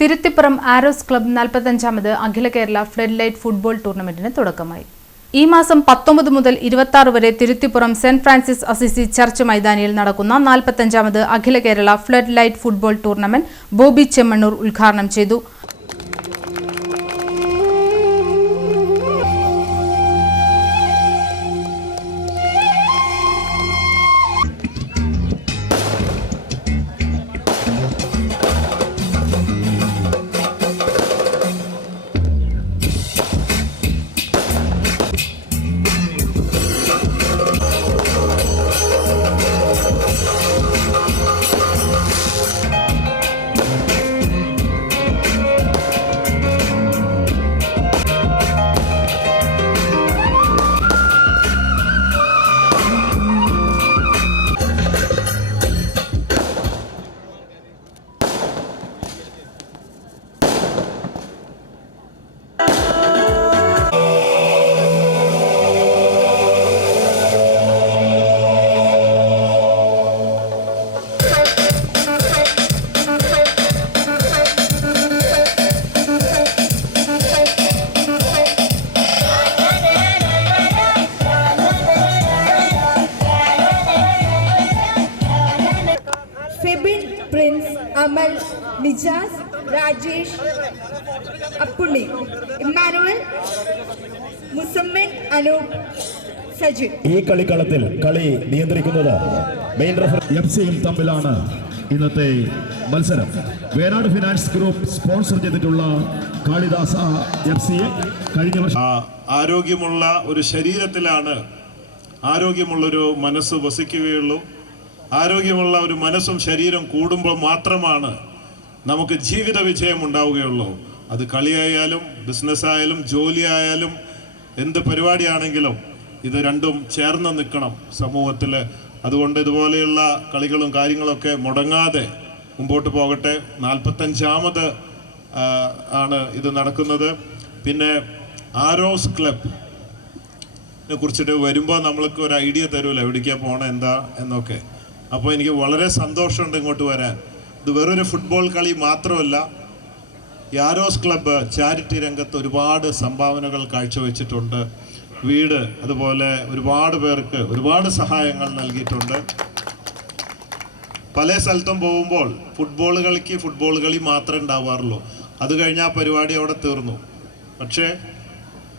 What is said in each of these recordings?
Thiruthipuram Arrows club 45ാമത് അഖില Kerala flood light football ടൂർണമെന്റിന് തുടക്കമായി. ഈ മാസം 19 മുതൽ 26 വരെ Thiruthipuram Saint Francis Assisi church മൈതാനിയിൽ നടക്കുന്ന 45ാമത് അഖില Kerala flood light football tournament Bobby Chemmanur ഉദ്ഘാടനം ചെയ്തു. Prince Amal Nijaz Rajesh Appuli Emmanuel Musamman Anup Sajid. ഈ കളിക്കളത്തിൽ കളി നിയന്ത്രിക്കുന്നത് മെയിൻ റഫറി എഫ്സിയും തമ്മിലാണ്. ഇന്നത്തെ മത്സരം വേനാട് ഫിനാൻസ് ഗ്രൂപ്പ് സ്പോൺസർ ചെയ്തിട്ടുള്ള കാളിദാസ എഫ്സിയെ കഴിഞ്ഞ വർഷം ആരോഗ്യമുള്ള ഒരു ശരീരത്തിലാണ് ആരോഗ്യമുള്ളൊരു മനസ്സ് വസിക്കുകയുള്ളൂ. ആരോഗ്യമുള്ള ഒരു മനസ്സും ശരീരം കൂടുമ്പോൾ മാത്രമാണ് നമുക്ക് ജീവിത വിജയം ഉണ്ടാവുകയുള്ളൂ. അത് കളിയായാലും ബിസിനസ്സായാലും ജോലിയായാലും എന്ത് പരിപാടിയാണെങ്കിലും ഇത് രണ്ടും ചേർന്ന് നിൽക്കണം സമൂഹത്തിൽ. അതുകൊണ്ട് ഇതുപോലെയുള്ള കളികളും കാര്യങ്ങളൊക്കെ മുടങ്ങാതെ മുമ്പോട്ട് പോകട്ടെ. 45ാമത് ആണ് ഇത് നടക്കുന്നത്. പിന്നെ ആരോസ് ക്ലബിനെ കുറിച്ചിട്ട് വരുമ്പോൾ നമ്മൾക്ക് ഒരു ഐഡിയ തരുമല്ലോ എവിടേക്കാണ് പോകണം എന്താ എന്നൊക്കെ. അപ്പോൾ എനിക്ക് വളരെ സന്തോഷമുണ്ട് ഇങ്ങോട്ട് വരാൻ. ഇത് വേറൊരു ഫുട്ബോൾ കളി മാത്രമല്ല, ഈ ആരോസ് ക്ലബ്ബ് ചാരിറ്റി രംഗത്ത് ഒരുപാട് സംഭാവനകൾ കാഴ്ചവെച്ചിട്ടുണ്ട്. വീട് അതുപോലെ ഒരുപാട് പേർക്ക് ഒരുപാട് സഹായങ്ങൾ നൽകിയിട്ടുണ്ട്. പല സ്ഥലത്തും പോകുമ്പോൾ ഫുട്ബോൾ കളി മാത്രമേ ഉണ്ടാവാറുള്ളൂ. അത് കഴിഞ്ഞാൽ പരിപാടി അവിടെ തീർന്നു. പക്ഷേ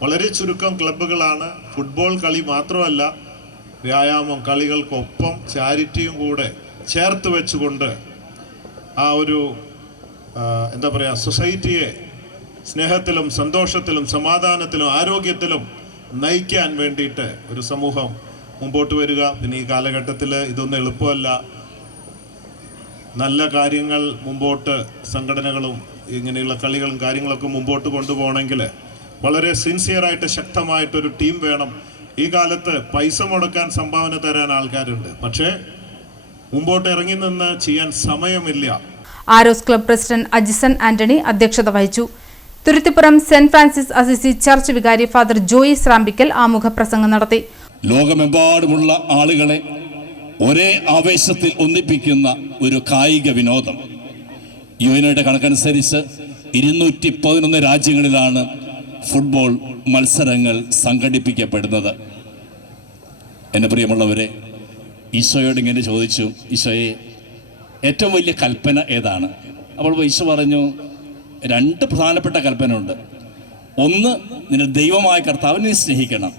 വളരെ ചുരുക്കം ക്ലബ്ബുകളാണ് ഫുട്ബോൾ കളി മാത്രമല്ല വ്യായാമം കളികൾക്കൊപ്പം ചാരിറ്റിയും കൂടെ ചേർത്ത് വെച്ചുകൊണ്ട് ആ ഒരു എന്താ പറയുക സൊസൈറ്റിയെ സ്നേഹത്തിലും സന്തോഷത്തിലും സമാധാനത്തിലും ആരോഗ്യത്തിലും നയിക്കാൻ വേണ്ടിയിട്ട് ഒരു സമൂഹം മുമ്പോട്ട് വരിക. പിന്നെ ഈ കാലഘട്ടത്തിൽ ഇതൊന്നും എളുപ്പമല്ല. നല്ല കാര്യങ്ങൾ മുമ്പോട്ട് സംഘടനകളും ഇങ്ങനെയുള്ള കളികളും കാര്യങ്ങളൊക്കെ മുമ്പോട്ട് കൊണ്ടുപോകണമെങ്കിൽ വളരെ സിൻസിയറായിട്ട് ശക്തമായിട്ടൊരു ടീം വേണം. ഈ കാലത്ത് പൈസ മുടക്കാൻ സംഭാവന തരാൻ ആൾക്കാരുണ്ട്, പക്ഷേ മുമ്പോട്ട് ഇറങ്ങി നിന്ന് ചെയ്യാൻ സമയമില്ല. Arrows club president Ajison Antony അധ്യക്ഷത വഹിച്ചു. Thuruthippuram saint Francis Assisi church വികാരി ഫാദർ ജോയിസ് റാമ്പിക്കൽ ആമുഖ പ്രസംഗം നടത്തി. ലോകമെമ്പാടുമുള്ള ആളുകളെ ഒരേ ആവേശത്തിൽ ഒന്നിപ്പിക്കുന്ന ഒരു കായിക വിനോദം. യുഎൻഒയുടെ കണക്കനുസരിച്ച് 211 രാജ്യങ്ങളിലാണ് ഫുട്ബോൾ മത്സരങ്ങൾ സംഘടിപ്പിക്കപ്പെടുന്നത്. എൻ്റെ പ്രിയമുള്ളവരെ, ഈശോയോട് ഇങ്ങനെ ചോദിച്ചു, ഈശോയെ ഏറ്റവും വലിയ കൽപ്പന ഏതാണ്? അപ്പോൾ ഈശോ പറഞ്ഞു, 2 പ്രധാനപ്പെട്ട കൽപ്പന ഉണ്ട്. ഒന്ന്, നിന്റെ ദൈവമായ കർത്താവിനെ സ്നേഹിക്കണം.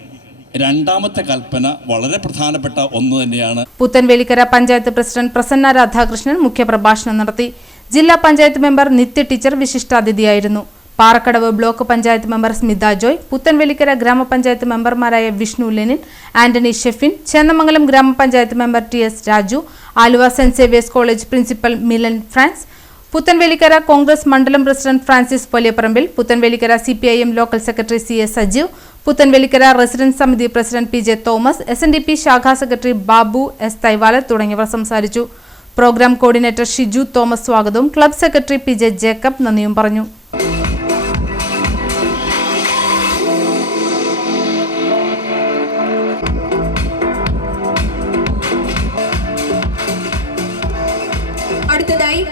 രണ്ടാമത്തെ കൽപ്പന വളരെ പ്രധാനപ്പെട്ട ഒന്ന് തന്നെയാണ്. പുത്തൻവേലിക്കര പഞ്ചായത്ത് പ്രസിഡന്റ് പ്രസന്ന രാധാകൃഷ്ണൻ മുഖ്യപ്രഭാഷണം നടത്തി. ജില്ലാ പഞ്ചായത്ത് മെമ്പർ നിത്യ ടീച്ചർ വിശിഷ്ടാതിഥിയായിരുന്നു. പാറക്കടവ് ബ്ലോക്ക് പഞ്ചായത്ത് മെമ്പർ സ്മിത ജോയ്, പുത്തൻവേലിക്കര ഗ്രാമപഞ്ചായത്ത് മെമ്പർമാരായ വിഷ്ണു ലെനിൻ, ആന്റണി ഷെഫിൻ, ചേന്നമംഗലം ഗ്രാമപഞ്ചായത്ത് member TS Raju, Aluva Saint Xavier's college principal Milan Frans, Puthenvelikkara Congress മണ്ഡലം president Francis Valiyaparambil, Puthenvelikkara CPIM local secretary CS Sajeev, Puthenvelikkara residents സമിതി പ്രസിഡന്റ് PJ തോമസ്, SNDP ശാഖാ സെക്രട്ടറി ബാബു S തൈവാല തുടങ്ങിയവർ സംസാരിച്ചു. പ്രോഗ്രാം കോർഡിനേറ്റർ ഷിജു തോമസ് സ്വാഗതവും ക്ലബ് സെക്രട്ടറി PJ ജേക്കബ് നന്ദിയും പറഞ്ഞു. അടുത്തതായി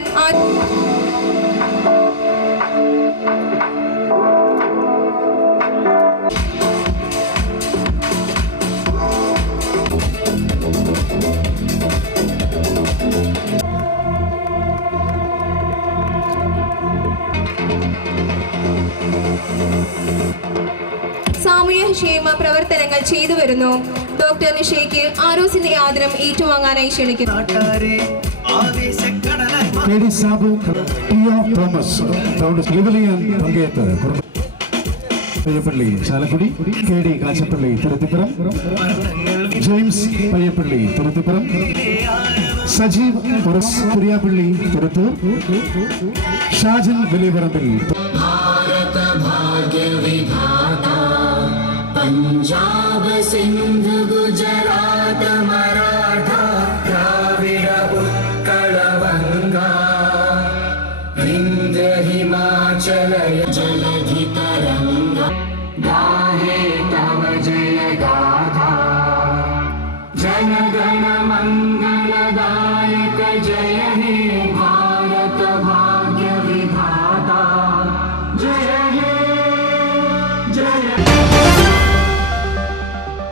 സാമൂഹ്യക്ഷേമ പ്രവർത്തനങ്ങൾ ചെയ്തു വരുന്നു. ഡോക്ടർ നിഷയ്ക്ക് ആരോസിന്റെ ആദരം ഏറ്റുവാങ്ങാനായി ക്ഷണിക്കുന്നു. പയ്യപ്പള്ളി ചാലക്കുടി, KD കാച്ചപ്പള്ളി തിരുത്തിപ്പുറം, ജെയിംസ് പയ്യപ്പള്ളി തിരുത്തിപ്പുറം, സജീവ് കുര്യാപ്പള്ളി തിരുത്തൂർ, ഷാജൻ വലിയപറമ്പിൽ. പഞ്ചാബ് സിന്ധ് ഗുജറാത്ത് മറാഠ ദ്രാവിഡ ഉത്കള വംഗ വിന്ധ്യ ഹിമാചല ജലധി തരംഗ ഗാഹേ തവ ജയ ഗാഥാ ജനഗണ മംഗളദായക ജയ